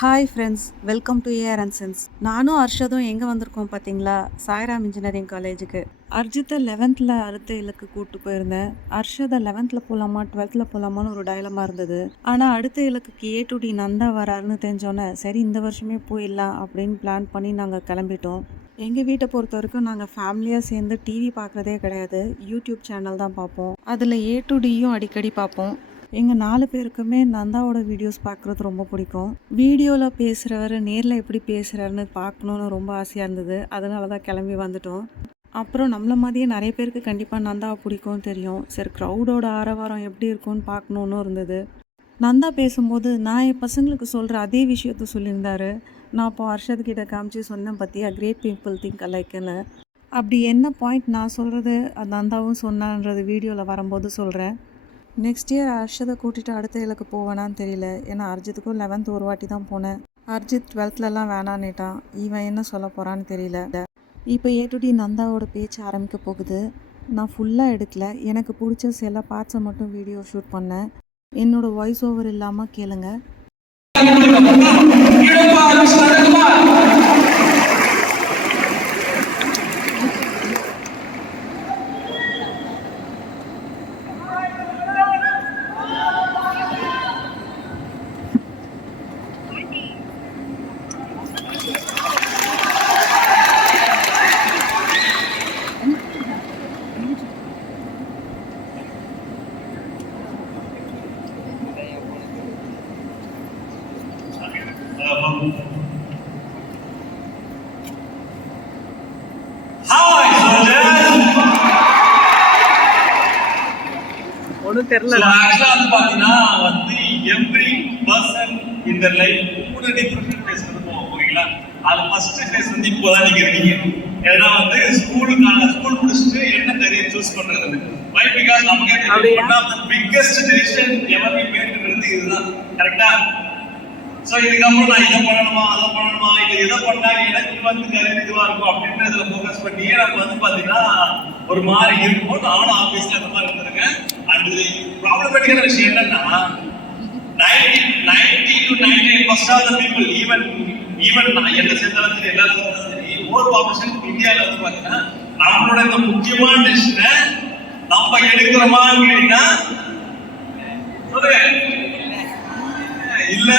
Hi friends, welcome to AR and sense. நானும் அர்ஷதும் எங்கே வந்திருக்கோம் பார்த்தீங்களா? சாய்ராம் இன்ஜினியரிங் காலேஜுக்கு. அர்ஜித்தை 11th அடுத்த இலக்கு கூப்பிட்டு போயிருந்தேன். அர்ஷதை 11th போகலாமா 12th போகலாமான்னு ஒரு டயலமா இருந்தது. ஆனால் அடுத்த இலக்குக்கு ஏ டு டி நந்தா வராருன்னு தெரிஞ்சோன்னே சரி இந்த வருஷமே போயிடலாம் அப்படின்னு பிளான் பண்ணி நாங்கள் கிளம்பிட்டோம். எங்கள் வீட்டை பொறுத்த வரைக்கும் நாங்கள் ஃபேமிலியாக சேர்ந்து டிவி பார்க்குறதே கிடையாது. யூடியூப் சேனல் தான் பார்ப்போம். அதில் ஏ டு டியும் அடிக்கடி பார்ப்போம். எங்கள் 4 பேருக்குமே நந்தாவோட வீடியோஸ் பார்க்குறது ரொம்ப பிடிக்கும். வீடியோவில் பேசுகிறவர் நேரில் எப்படி பேசுகிறாருன்னு பார்க்கணுன்னு ரொம்ப ஆசையாக இருந்தது. அதனால தான் கிளம்பி வந்துட்டோம். அப்புறம் நம்மள மாதிரியே நிறைய பேருக்கு கண்டிப்பாக நந்தாவை பிடிக்கும்னு தெரியும். சரி க்ரௌடோட ஆரவாரம் எப்படி இருக்கும்னு பார்க்கணுன்னு இருந்தது. நந்தா பேசும்போது நான் என் பசங்களுக்கு சொல்கிற அதே விஷயத்த சொல்லியிருந்தாரு. நான் இப்போ ஹர்ஷத்கிட்ட காமிச்சு சொன்னேன் பார்த்தியா, கிரேட் பீப்புள் திங்க் அலைக்குன்னு. அப்படி என்ன பாயிண்ட் நான் சொல்கிறது நந்தாவும் சொன்னான்றது வீடியோவில் வரும்போது சொல்கிறேன். நெக்ஸ்ட் இயர் அர்ஷதை கூட்டிகிட்டு அடுத்த இலக்கு போவேனான்னு தெரியல. ஏன்னா அர்ஜித்துக்கும் 11th ஒரு வாட்டி தான் போனேன். அர்ஜித் 12thலாம் வேணான்னுட்டான். இவன் என்ன சொல்ல போகிறான்னு தெரியல. இப்போ ஏ டு டி நந்தாவோட பேச்சு ஆரம்பிக்க போகுது. நான் ஃபுல்லாக எடுக்கல, எனக்கு பிடிச்ச சில பார்ட்ஸை மட்டும் வீடியோ ஷூட் பண்ணேன். என்னோட வாய்ஸ் ஓவர் இல்லாமல் கேளுங்க. ஒன்றும் தெரியல. ஆக்சுவலாக வந்து பார்த்தீங்கன்னா எவ்ரி பர்சன் இந்த லைஃப் கூட டிஃப்ரெண்ட் ஃபேஸ் இருக்கும். ஓகேங்களா? அதில் ஃபர்ஸ்ட் ஃபேஸ் இப்போ தான் நீங்கள் இருக்கீங்க. ஏன்னா ஸ்கூல் முடிச்சுட்டு என்ன கரியர் சூஸ் பண்ணுறது. வை பிகாஸ் நமக்கே one of the biggest decision ever we மேக்ன்றது இதுதான். கரெக்டா? ஸோ இதுக்கப்புறம் நான் இதை பண்ணணுமா அதை பண்ணணுமா இல்லை எதை பண்ணால் எனக்கு கரியர் இதுவாக இருக்கும் அப்படின்றதுல ஃபோக்கஸ் பண்ணி நம்ம பார்த்தீங்கன்னா ஒரு மாதிரி இருக்கும். நானும் ஆஃபீஸில் அந்த மாதிரி இருந்திருக்கேன். அது ப்ராப்ளமேட்டிக்கான விஷயம் என்னன்னா 90 to 99% of the people even நான் என்ன சேர்ந்தாலும் சரி எல்லாரும் சரி ஓவர் பாப்புலேஷன் இந்தியாவில் பார்த்தீங்கன்னா நம்மளோட இந்த முக்கியமான டெசிஷனை நம்ம எடுக்கிறோமா அப்படின்னா இல்ல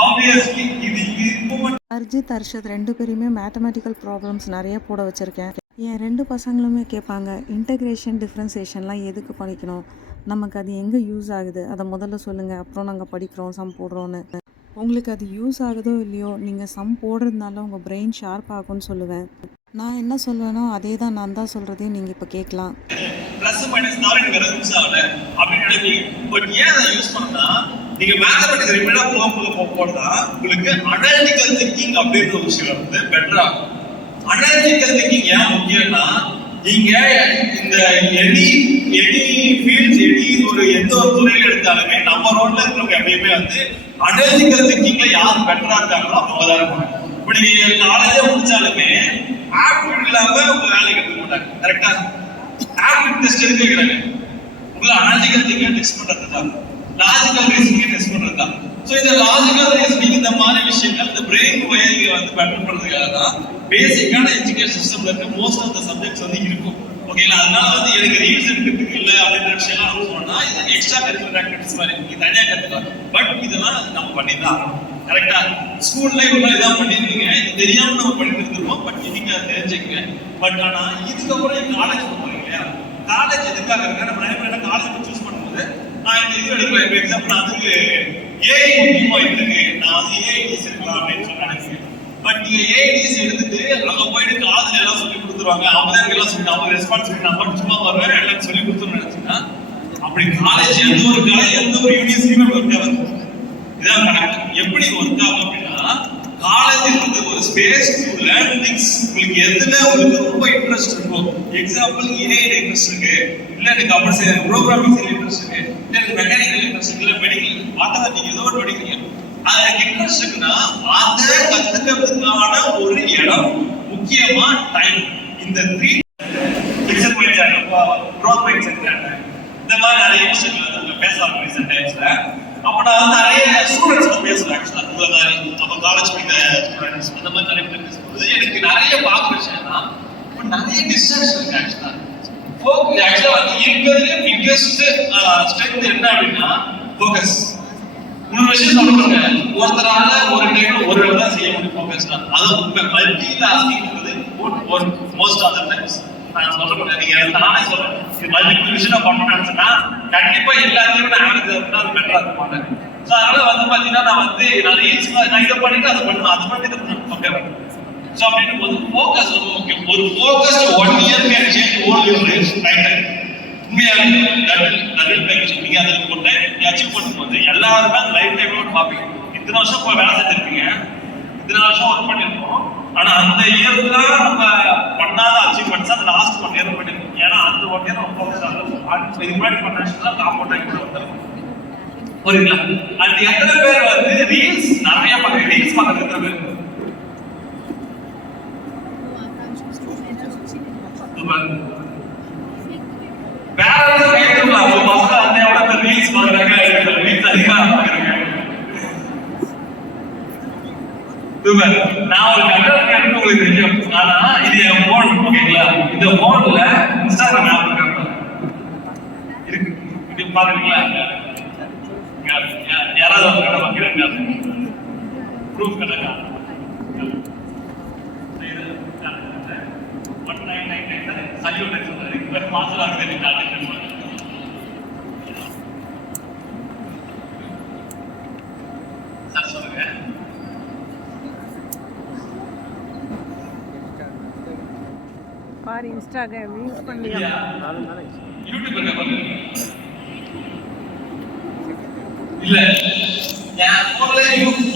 ஆப்வியஸ்லி இது அர்ஜித் அர்ஷத் 2 பேருமே மேத்தமெட்டிக்கல் ப்ராப்ளம்ஸ் நிறைய போட வச்சிருக்கேன். என் 2 பசங்களுமே கேட்பாங்க, இன்டகிரேஷன் டிஃப்ரென்சியேஷன்லாம் எதுக்கு படிக்கணும், நமக்கு அது எங்கே யூஸ் ஆகுது, அதை முதல்ல சொல்லுங்கள், அப்புறம் நாங்கள் படிக்கிறோம் சம் போடுறோன்னு. உங்களுக்கு அது யூஸ் ஆகுதோ இல்லையோ, நீங்கள் சம் போடுறதுனால உங்கள் பிரெயின் ஷார்ப் ஆகும்னு சொல்லுவேன். நான் என்ன சொல்வேனோ அதே தான் நான் தான் சொல்கிறதையும் நீங்கள் இப்போ கேட்கலாம். ப்ளஸ் மைனஸ் தான் எனக்கு யூஸ் ஆகல அப்படின்னு நினைப்பீங்க. பட் ஏன் அதை யூஸ் பண்ணா நீங்கள் மேத்தமெட்டிக்ஸ் ரிப்பீட்டாக போகிறதா உங்களுக்கு அனாலிட்டிக்கல் திங்கிங் அப்படின்ற ஒரு விஷயம் வந்து பெட்டராக. அனாலிட்டிக்கல் திங்கிங் ஏன் முக்கியம்னா நீங்க இந்த எனி ஃபீல்ட்ஸ் எந்த ஒரு துறையில எடுத்தாலுமே நம்ம ரோட்ல இருக்கிறவங்க எப்பயுமே அனாலிட்டிக்கல் திங்கிங்ல யார் பெட்டரா இருக்காங்களோ அவங்க தான் இருப்பாங்க. இப்போ நீங்க காலேஜே முடிச்சாலுமே ஆப்டிடியூட் இல்லாம உங்க வேலைக்கு எடுக்க மாட்டாங்க. கரெக்டா? ஆப்டிடியூட் டெஸ்ட் எதுக்கு வைக்கிறாங்க? உங்களை அனாலிட்டிக்கல் திங்கிங் டெஸ்ட் பண்றது தான், லாஜிக்கல் ரீசனிங் டெஸ்ட் பண்றது தான். ஸோ இந்த லாஜிக்கல் ரீசனிங் இந்த மாதிரி விஷயங்கள் இந்த பிரெயின் வயதை பெட்டர் பண்றதுக்காக தான் பேசிக்கான எஜுகேஷன் சிஸ்டம்ல இருக்க மோஸ்ட் ஆஃப் த சப்ஜெக்ட்ஸ் இருக்குஓகேங்களா? அதனால எனக்கு ரீல்ஸ் எடுக்கிறதுக்கு இல்லை அப்படின்ற விஷயம்லாம் நம்ம சொன்னா இது எக்ஸ்ட்ரா கரிக்குலர் ஆக்டிவிட்டிஸ் மாதிரி நீங்க தனியா கத்துக்கலாம். பட் இதெல்லாம் நம்ம பண்ணி தான் ஆகணும். கரெக்டா? ஸ்கூல்ல இவ்வளவு இதான் பண்ணிருக்கீங்க, இது தெரியாம நம்ம பண்ணிட்டு இருந்திருக்கோம். பட் இன்னைக்கு அதை தெரிஞ்சுக்கங்க. பட் ஆனா இதுக்கப்புறம் காலேஜ் போறோம் இல்லையா? காலேஜ் எதுக்காக இருக்கு? நம்ம நிறைய பேர் காலேஜ் சூஸ் பண்ணும்போது நான் இந்த இது எடுக்கிறேன். இப்போ எக்ஸாம்பிள் அதுக்கு ஏஐ முக்கியமா இருக்கு, நான் ஏஐடிஎஸ் எடுக்கலாம் அப்படின்னு சொல்லி நினைக்கிறேன். பட் நீங்க ஏஐடிஎஸ் எடுத்துட்டு அங்க போயிட்டு காலேஜ்ல எல்லாம் சொல்லி கொடுத்துருவாங்க, அவங்க தான் எல்லாம் சொல்லி அவங்க ரெஸ்பான்சிபிலிட்டி நான் மட்டும் சும்மா வருவேன் எல்லாம் சொல்லி கொடுத்துருன்னு நினைச்சீங்கன்னா அப்படி காலேஜ் எந்த ஒரு யூனிவர்சிட்டியுமே ஒர்க் ஆகும். இதான் கணக்கு. எப்படி ஒர்க் ஆகும் அப்படின்னா காலேஜ் ஒரு ஸ்பேஸ் டு லேர்ன் திங்ஸ். உங்களுக்கு எதுல உங்களுக்கு ரொம்ப இன்ட்ரெஸ்ட் இருக்கும். எக்ஸாம்பிள் ஏஐல இன்ட்ரெஸ்ட் இருக்கு, இல்ல எனக்கு கம்ப்யூட்டர் ப்ரோக்ராமிங் இன்ட்ரெஸ்ட் இருக்கு, இல்ல எனக்கு மெக்கானிக்கல் இன்ட்ரெஸ்ட் இருக்கு, இல்ல மெடிக்கல் பார்த்தா நீங்க ஏதோ ஒரு படிக்கிறீங்க. அது எனக்கு இன்ட்ரெஸ்ட் இருக்குன்னா அதை கத்துக்கிறதுக்கான ஒரு இடம் முக்கியமா டைம். இந்த 3 picture mind set, growth mind set, இந்த மாதிரி நிறைய விஷயங்கள் பேசலாம் ரீசன்ட் டைம்ஸ்ல. அப்ப நான் நிறைய ஸ்டூடெண்ட்ஸ் மாதிரி நிறைய பேர் பேசும்போது எனக்கு நிறைய பார்க்குற விஷயம்னா இப்போ நிறைய டிஸ்ட்ராக்ஷன் இருக்கு ஆக்சுவலா. ஆக்சுவலா வந்து இருக்கிறதுலே பிக்கஸ்ட் ஸ்ட்ரென்த் என்ன அப்படின்னா ஃபோக்கஸ். இன்னொரு விஷயம் சொல்றாங்க, ஒருத்தரால ஒரு டைம்ல ஒரு வேலை தான் செய்ய முடியும் ஃபோக்கஸ்னா. அது உண்மை. மல்டி டாஸ்கிங்கிறது ஒரு மோஸ்ட் ஆஃப் த டைம்ஸ் நான் சொல்றேன். நீங்க நானே சொல்றேன், இது மல்டிபிள் விஷயம் பண்ணணும்னு நினைச்சேன்னா கண்டிப்பா எல்லாத்தையும் நான் ஆவரேஜ் இருந்தா அது பெட்டரா இருக்க மாட்டேன். ஸோ அதனால வந்து பாத்தீங்கன்னா நான் ரீல்ஸ் நான் இதை பண்ணிட்டு அதை பண்ணுவேன், அதை பண்ணிட்டு ஓகே. ஸோ அப்படின்னு போது ஃபோக்கஸ் ரொம்ப முக்கியம். ஒரு focused 1 year can change whole your life time. உண்மையாவே நீங்க அதில் ஒரு டைம் அச்சீவ் பண்ணும்போது எல்லாருமே அந்த லைஃப் டைம்ல பார்ப்பீங்க. இத்தனை வருஷம் போய் வேலை செஞ்சிருப்பீங்க, இத்தனை வருஷம் ஒர்க் பண்ணிருக்கோம். ஆனா அந்த இயர்ல நம்ம பண்ணாத அச்சீவ்மெண்ட்ஸ் அந்த லாஸ்ட் 1 year பண்ணிருக்கோம். ஏன்னா அந்த 1 year நம்ம ஃபோக்கஸ் ஆகும். இது முன்னாடி பண்ண விஷயம் காம்பவுண்ட் ஆகி கூட வந்துருக்கும். புரியுங்களா? அந்த எத்தனை பேர் வந்து ரீல்ஸ் நிறைய பார்க்குறீங்க? ரீல்ஸ் பார்க்குறது எத்தனை பேர்? ரீல்ஸ் பாக்குறாங்க, ரீல்ஸ் அதிகமா பாக்குறாங்க. நான் ஒரு கண்டென்ட் கிரியேட்டர் உங்களுக்கு தெரியும். ஆனா இது என் போன், ஓகேங்களா? இந்த போன்ல இன்ஸ்டாகிராம் ஆப் இருக்கு. இது பாக்குறீங்களா? யாராவது ஒரு கடை வைக்கிறாங்க, ப்ரூஃப் கணக்கா 1999 சல்யூட் சொல்றாரு. மாசம் ஆகுது காட்டுக்கு சார் சொல்லுங்க. பாரு இன்ஸ்டாகிராம் யூஸ் பண்ணியா? யூடியூப் இருக்க பாருங்க. இல்ல நான் போன்ல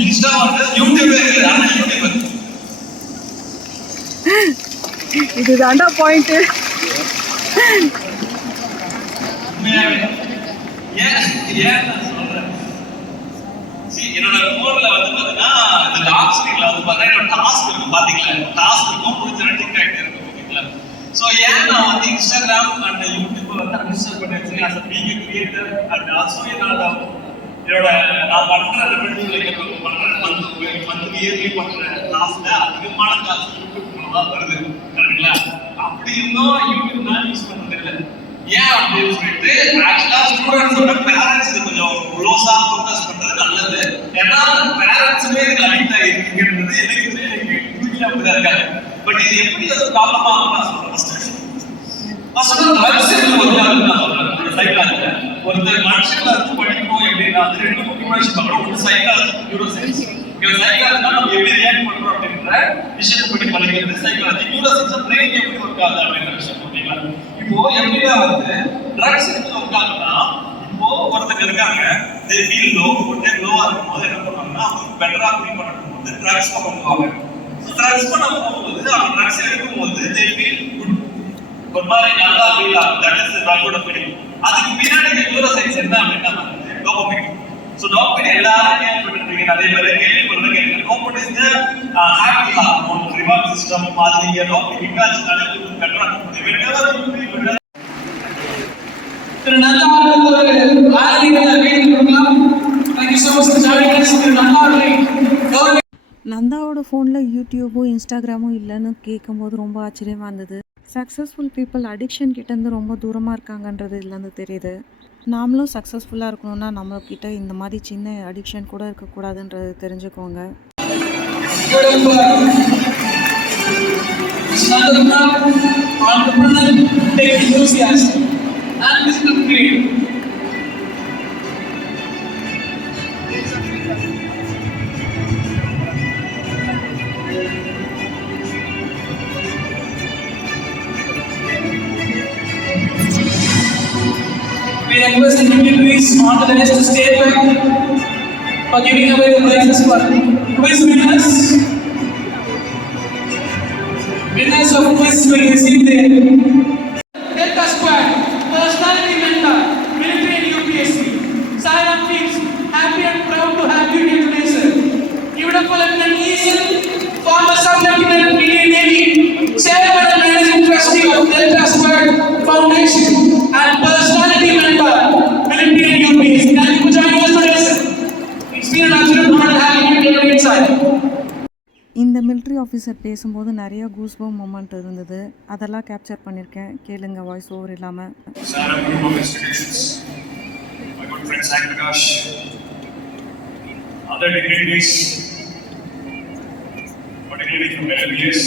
இன்ஸ்டா வந்து யூடியூப் இருக்கு. ஆனா யூடியூப் இதுதான்டா பாயிண்ட். என்னோட போன்ல வந்து பாத்தீங்கன்னா இந்த லாக் ஸ்கிரீன்ல வந்து பாத்தீங்கன்னா என்னோட டாஸ்க் இருக்கும். பாத்தீங்களா? டாஸ்க் இருக்கும், முடிஞ்ச டிக் ஆயிட்டே இருக்கும். ஓகேங்களா? சோ ஏன் நான் வந்து இன்ஸ்டாகிராம் அண்ட் யூடியூப் வந்து அன்இன்ஸ்டால் பண்ணி வச்சிருக்கேன் as a being a creator and also என்னோட நான் பண்ற ரெவென்யூ மந்த்லி இயர்லி பண்ற டாஸ்க்ல அதிகமான காசு யூடியூப் மூலமா வருது. கரெக்ட்டுங்களா? அப்படி இருந்தும் யூடியூப் நான் யூஸ் பண்றது இல்லை. ஏன் அப்படின்னு சொல்லிட்டு ஆக்சுவலா ஸ்டூடெண்ட்ஸோட பேரண்ட்ஸ் இது கொஞ்சம் க்ளோஸா ஃபோக்கஸ் பண்றது நல்லது. ஏன்னா பேரண்ட்ஸுமே இதுக்கு அடிக்ட் ஆகிருக்குங்கிறது எனக்கு வீட்டில் அப்படிதான் இருக்காங்க. பட் இது எப்படி அது ப்ராப்ளமா நான் சொல்றேன். ஃபர்ஸ்ட் ட்ரக்ஸ் ஒரு நான் சொல்றேன். சைக்காலஜி ஒருத்தர் மனுஷங்களை வந்து படிக்கணும் எப்படின்னா அது ரெண்டு முக்கியமான விஷயம் பார்க்கணும். ஒன்று சைக்காலஜி, நியூரோ சயின்ஸ். சைக்காலஜி நம்ம எப்படி ரியாக்ட் பண்றோம் அப்படின்ற விஷயத்தை பற்றி படிக்கிறது சைக்காலஜி. நியூரோ சயின்ஸ் பிரெயின் எப்படி ஒர்க் ஆகுது அப்படின்ற விஷயம். ஓகேங்களா? இப்போ எப்படியா வந்து ட்ரக்ஸ் எப்படி ஒர்க் ஆகுதுன்னா, இப்போ ஒருத்தங்க இருக்காங்க, தே ஃபீல் லோ. ஒரு டைம் லோவா இருக்கும்போது என்ன பண்ணுவாங்கன்னா அவங்க பெட்டரா ஃபீல் பண்ணும்போது ட்ரக்ஸ் பண்ணுவாங்க. ஸோ ட்ரக்ஸ் பண்ண போகும்போது அவங்க ட்ரக்ஸ் எடுக்கும்போது தே ஃபீல் குட், ஒரு மாதிரி நல்லா ஃபீல் ஆகும். தட் இஸ் ட்ரக்கோட ஃபீலிங். அதுக்கு பின்னாடி நியூரோ சயின்ஸ் என்ன அப்படின்னா டோபமைன். ஸோ டோபமைன் எல்லாரும் கேள்விப்பட்டிருப்பீங்க, நிறைய பேர் கேள்விப்பட்டிருக்கீங்க. Dopamine is the happy hormone reward system. அது நீங்க டோபமைன் இன்காஜ்னாலே உங்களுக்கு பெட்டரா இருக்கும். Whatever you feel better. திரு நந்தா அவர்கள் ஆரம்பிக்க வேண்டும் கொடுக்கலாம். Thank you so much for joining us. திரு நந்தா அவர்கள் நந்தாவோட ஃபோனில் யூடியூபும் இன்ஸ்டாகிராமும் இல்லைன்னு கேட்கும்போது ரொம்ப ஆச்சரியமாக இருந்தது. சக்ஸஸ்ஃபுல் பீப்புள் அடிக்ஷன் கிட்டேருந்து ரொம்ப தூரமாக இருக்காங்கன்றது இதுலேருந்து தெரியுது. நாமளும் சக்ஸஸ்ஃபுல்லாக இருக்கணும்னா நம்மக்கிட்ட இந்த மாதிரி சின்ன அடிக்ஷன் கூட இருக்கக்கூடாதுன்றது தெரிஞ்சுக்கோங்க. We request the dignitaries on the list to stay back for giving away the prizes for quiz winners. Winners of quiz will receive the Delta Squad Personality Mentor, Military and UPSC. Siam feels happy and proud to have you here today, sir. Give it up for Lieutenant Eason, former Sub-Lieutenant Indian Navy, Chairman and Managing Trustee of Delta Squad Foundation, and Personality Mentor, Military and UPSC. Thank you for joining us today, sir. It's been an absolute honor having you here inside. இந்த military officer பேசும்போது நிறைய goosebump moment இருந்தது. அதெல்லாம் capture பண்ணியிருக்கேன். கேளுங்க voice over இல்லாமல். Saram Group of Institutions, my good friend Sai Prakash, other dignitaries, particularly from LLBS,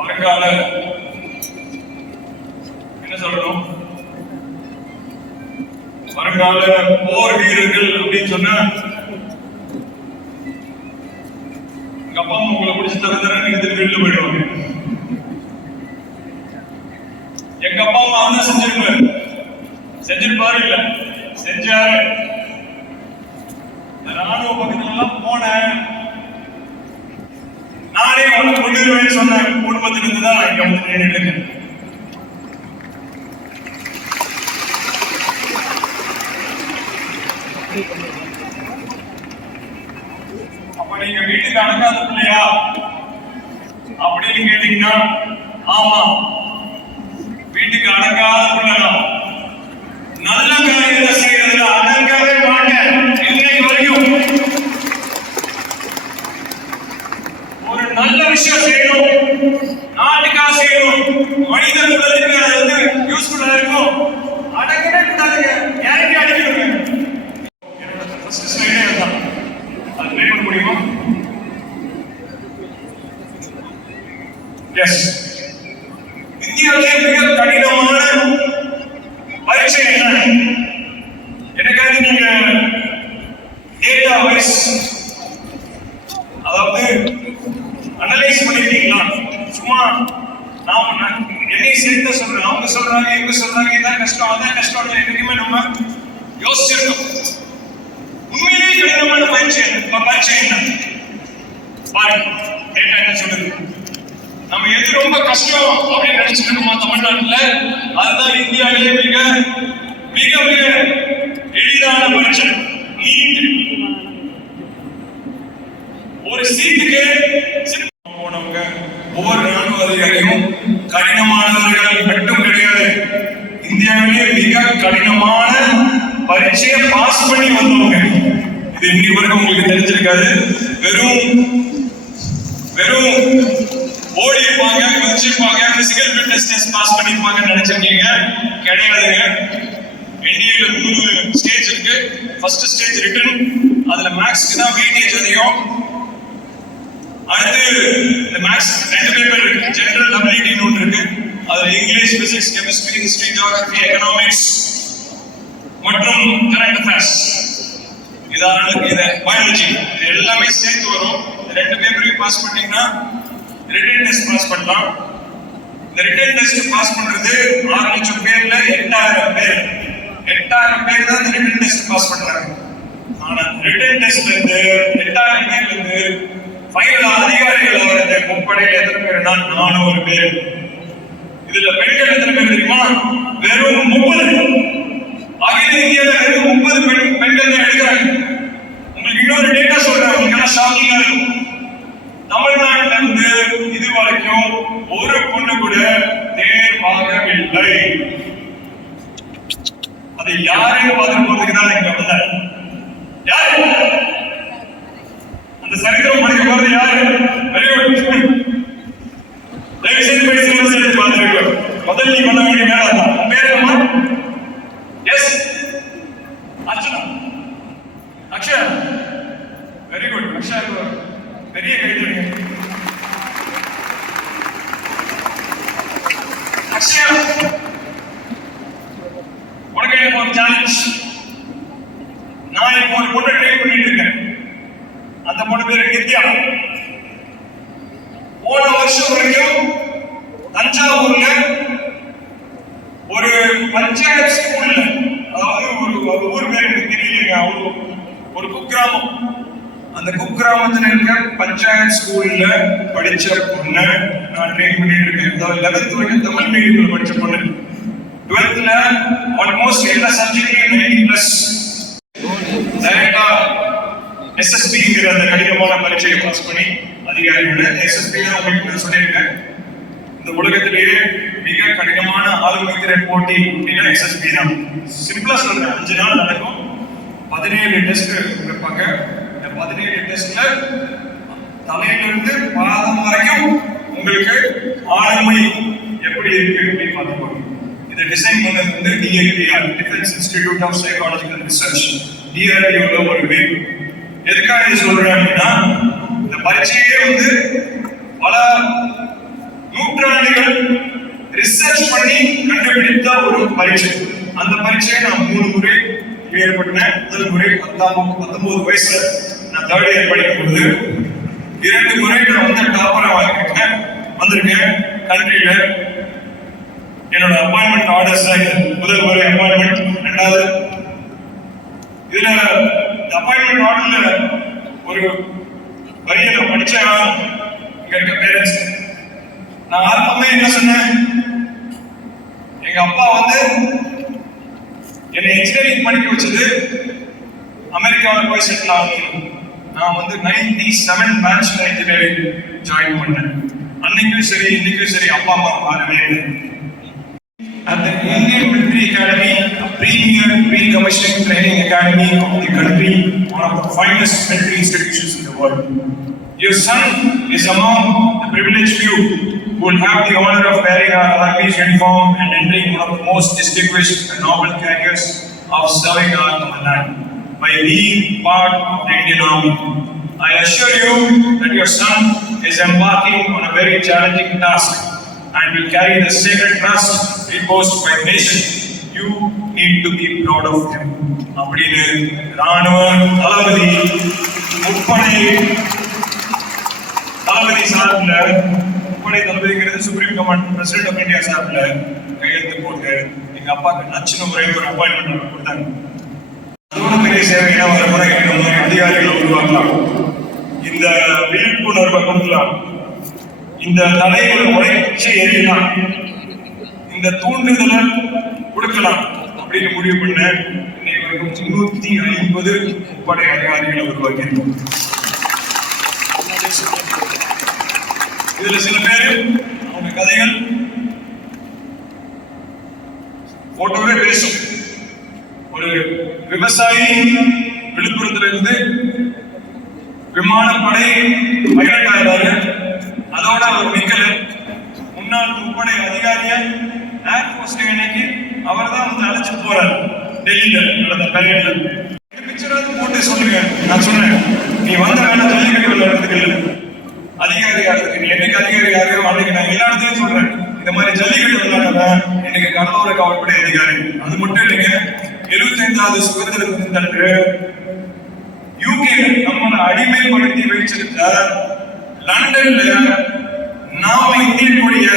வருங்கால என்ன சொல்லணும், வருங்கால போர் வீரர்கள் அப்படின்னு சொன்னா எங்க அப்பா அம்மா உங்களை பிடிச்சி தர நீங்க வெளில போயிடுவாங்க. எங்க அப்பா அம்மா வந்து செஞ்சிருப்பாரு இல்ல செஞ்சாரு. ராணுவ பக்கத்துல எல்லாம் போனேன், நானே அவனை கொண்டுருவேன்னு சொன்ன குடும்பத்திலிருந்து தான் இங்க வந்து நின்றுட்டு இருக்கேன். அப்ப நீங்க வீட்டுக்கு அடங்காத பிள்ளையா அப்படின்னு கேட்டீங்கன்னா, ஆமா வீட்டுக்கு அடங்காத பிள்ளைதான். நல்ல காரியத்தை செய்யறதுல அடங்கவே மாட்டேன். இன்னைக்கு வரைக்கும் ஒரு நல்ல விஷயம் செய்யணும், நாட்டுக்காக செய்யணும், மனித குலத்துக்கு அது வந்து யூஸ்ஃபுல்லா இருக்கும், அடங்கவே கூடாதுங்க. யாருக்கு அடிக்கணுங்க? என்னோட ஃபர்ஸ்ட் ஸ்லைடே அதுதான். அது ப்ளே பண்ண முடியுமா? எஸ். இந்தியாவிலே மிக கடினமான பரீட்சை என்ன? எனக்காக நீங்க டேட்டா வைஸ் அதாவது அனலைஸ் பண்ணிருக்கீங்களா? சும்மா நான் என்னை சேர்த்து சொல்றேன், அவங்க சொல்றாங்க இவங்க சொல்றாங்க இதான் கஷ்டம் அதான் கஷ்டம் என்னைக்குமே நம்ம யோசிச்சிருக்கோம். உண்மையிலேயே கடினமான பரீட்சை என்ன பாருங்க. டேட்டா என்ன சொல்லுது? நம்ம எது ரொம்ப கஷ்டம் அப்படின்னு நினைச்சிட்டு இருக்கோமா தமிழ்நாட்டுல, அதுதான் இந்தியாவிலேயே மிக மிக மிக எளிதான பரீட்சை நீட். ஒரு சீட்டுக்கு போனவங்க ஒவ்வொரு ராணுவ அதிகாரியும் கடினமானவர்கள் மட்டும் கிடையாது, இந்தியாவிலேயே மிக கடினமான பரீட்சையை பாஸ் பண்ணி வந்தவங்க. இது இன்னைக்கு வரைக்கும் உங்களுக்கு தெரிஞ்சிருக்காது. வெறும் ஓடி இருப்பாங்க, குதிச்சிருப்பாங்க, பிசிக்கல் ஃபிட்னஸ் டெஸ்ட் பாஸ் பண்ணிருப்பாங்கன்னு நினைச்சிருக்கீங்க. கிடையாதுங்க. என்டிஏல 3 ஸ்டேஜ் இருக்கு. ஃபர்ஸ்ட் ஸ்டேஜ் ரிட்டன், அதுல மேக்ஸ்க்கு தான் வெயிட்டேஜ் அதிகம். அடுத்து இந்த மேக்ஸ் 2 பேப்பர் இருக்கு, ஜெனரல் அபிலிட்டின்னு ஒன்று இருக்கு. அதுல English, physics, chemistry, history, geography, economics மற்றும் கரண்ட் அஃபேர்ஸ், இத பயாலஜி, இது எல்லாமே சேர்த்து வரும். 2 பேப்பரையும் பாஸ் பண்ணீங்கன்னா ரிட்டன் டெஸ்ட் பாஸ் பண்ணலாம். இந்த ரிட்டன் டெஸ்ட் பாஸ் பண்றது 6 லட்சம் பேர்ல 8000 பேர் தான் இந்த ரிட்டன் டெஸ்ட் பாஸ் பண்றாங்க. ஆனா ரிட்டன் டெஸ்ட்ல இருந்து 8000 பேர்ல இருந்து ஃபைனல் அதிகாரிகள் ஆகிறது முப்படையில எத்தனை பேர்னா 400 பேர். இதுல பெண்கள் எத்தனை பேர் தெரியுமா? வெறும் 30. அகில இந்தியாவில வெறும் 30 பெண்கள் தான் எடுக்கிறாங்க. உங்களுக்கு இன்னொரு டேட்டா சொல்றேன், உங்களுக்கு ஷாக்கிங்கா இருக்கும். தமிழ்நாட்டில இருந்து இது வரைக்கும் ஒரு பொண்ணு கூட தேர்வாகவில்லை. அதை யாரையும் பார்த்து போறதுக்கு தான் இங்க வந்த யாரு அந்த சரித்திரம் படிக்க போறது யாரு? தயவு செய்து போய் சிலபஸ் எடுத்து பார்த்துருக்கோம். முதல் நீ பண்ண வேண்டிய வேலை தான். பேர் என்னமா? Yes Archana, Akshaya. Very good. Akshaya பெரிய கைது. அக்ஷயா, உனக்கு எனக்கு ஒரு சேலஞ்ச். நான் இப்போ ஒரு பொண்ணை ட்ரெயின் பண்ணிட்டு இருக்கேன். அந்த பொண்ணு பேரு நித்யா. போன வருஷம் வரைக்கும் தஞ்சாவூர்ல ஒரு பஞ்சாயத்து ஸ்கூல்ல, அதாவது ஒரு ஊர் பேர் எனக்கு தெரியலைங்க, ஒரு குக்கிராமம், அந்த குக்கிராமத்துல இருக்க பஞ்சாயத்து ஸ்கூல்ல படிச்ச பொண்ணு நான் ட்ரெயின் பண்ணிட்டு இருக்கேன். அதாவது 11th வரைக்கும் தமிழ் மீடியம்ல படிச்ச பொண்ணு 12th ஆல்மோஸ்ட் எல்லா சப்ஜெக்ட்லயும் 90+. டைரக்டா எஸ்எஸ்பிங்கிற அந்த கடினமான பரீட்சையை பாஸ் பண்ணி அதிகாரியோட எஸ்எஸ்பி தான் உங்களுக்கு நான் சொல்லியிருக்கேன். இந்த உலகத்திலேயே மிக கடினமான ஆளுமை திறன் போட்டி அப்படின்னா எஸ்எஸ்பி தான். சிம்பிளா சொல்றேன், 5 நாள் நடக்கும். 17 டெஸ்ட் வைப்பாங்க. இந்த 17 டெஸ்ட்ல தலையிலிருந்து பாதம் வரைக்கும் உங்களுக்கு ஆளுமை எப்படி இருக்கு அப்படின்னு பார்த்துக்கோங்க. இதை டிசைன் பண்ணது வந்து DIPR, defence institute of psychological research, DRDOல ஒரு வேவ். எதுக்காக இது சொல்றேன் அப்படின்னா, இந்த பரீட்சையே வந்து பல நூற்றாண்டுகள் ரிசர்ச் பண்ணி கண்டுபிடித்த ஒரு பரீட்சை. அந்த பரீட்சையை நான் 3 முறை கிளியர் பண்ணேன். முதல் முறை 19 வயசுல நான் 3rd இயர் படிக்கும் பொழுது, 2 முறை நான் வந்து டாப்பரா வந்திருக்கேன் கண்ட்ரியில. என்னோட அப்பாயின்மெண்ட் ஆர்டர்ஸ் முதல் முறை அப்பாயின்மெண்ட். 2வது இதுல அப்பாயின்மெண்ட் ஆர்டர்ல ஒரு வரியை நான் படிச்சா இங்க இருக்க பேரண்ட்ஸ், நான் ஆரம்பமே என்ன சொன்னேன், எங்க அப்பா வந்து என்னை இன்ஜினியரிங் படிக்க வச்சது அமெரிக்காவில் போய் செட்டில் ஆகணும். நான் வந்து 97 பேட்ச்ல இன்ஜினியரிங் ஜாயின் பண்ணேன். அன்னைக்கும் சரி இன்னைக்கும் சரி அப்பா அம்மா மாறவே இல்லை. At the Indian Military Academy, a premier pre-commissioning training academy of the country, one of the finest military institutions in the world. Your son is among the privileged few who will have the honor of wearing our Army's uniform and entering one of the most distinguished and noble careers of serving our motherland by being part of the Indian Army. I assure you that your son is embarking on a very challenging task and will carry the sacred trust imposed by the nation. You need to be proud of him. அப்படின்னு ராணுவ தளபதி முப்படை தளபதி சார்பில், முப்படை தளபதிங்கிறது supreme command president of India சார்பில் கையெழுத்து போட்டு எங்க அப்பாவுக்கு நச்சுன முறை ஒரு அப்பாயின்மெண்ட் கொடுத்தாங்க. அதோட பெரிய சேவை என்ன வரும்போது இந்த மாதிரி அதிகாரிகளை உருவாக்கலாம், இந்த விழிப்புணர்வை கொடுக்கலாம், இந்த தடைகளை உடைச்சு எரியலாம், இந்த தூண்டுதலை கொடுக்கலாம் அப்படின்னு முடிவு பண்ண இன்னைக்கு 350 முப்படை அதிகாரிகளை உருவாக்கியிருக்கோம். இதுல சில பேர் அவங்க கதைகள் போட்டோவே பேசும். ஒரு விவசாயி விழுப்புரத்துல இருந்து விமானப்படை பைலட் ஆகிறாரு. அதோட அவர் நிக்கல, முன்னாள் முப்படை அதிகாரிய ஏர்போர்ஸ் இன்னைக்கு அவர் தான் வந்து அழைச்சிட்டு போறாரு டெல்லியில நடந்த பரேட்ல. பிக்சராவது போட்டு சொல்லுங்க. நான் சொன்னேன், நீ வந்த வேலை ஜல்லிக்கட்டு விளையாடுறதுக்கு இல்லை, அதிகாரி ஆடுறதுக்கு. நீ என்னைக்கு அதிகாரி யாரையோ அன்னைக்கு நான் எல்லா இடத்துலையும் சொல்றேன், இந்த மாதிரி ஜல்லிக்கட்டு விளையாடுறேன் இன்னைக்கு கடலோர காவல்படை அதிகாரி. அது மட்டும் இல்லைங்க, 75வது சுதந்திர தினத்தன்று UK நம்மளை அடிமைப்படுத்தி வச்சிருந்த லண்டன்ல நாம இந்திய கொடிய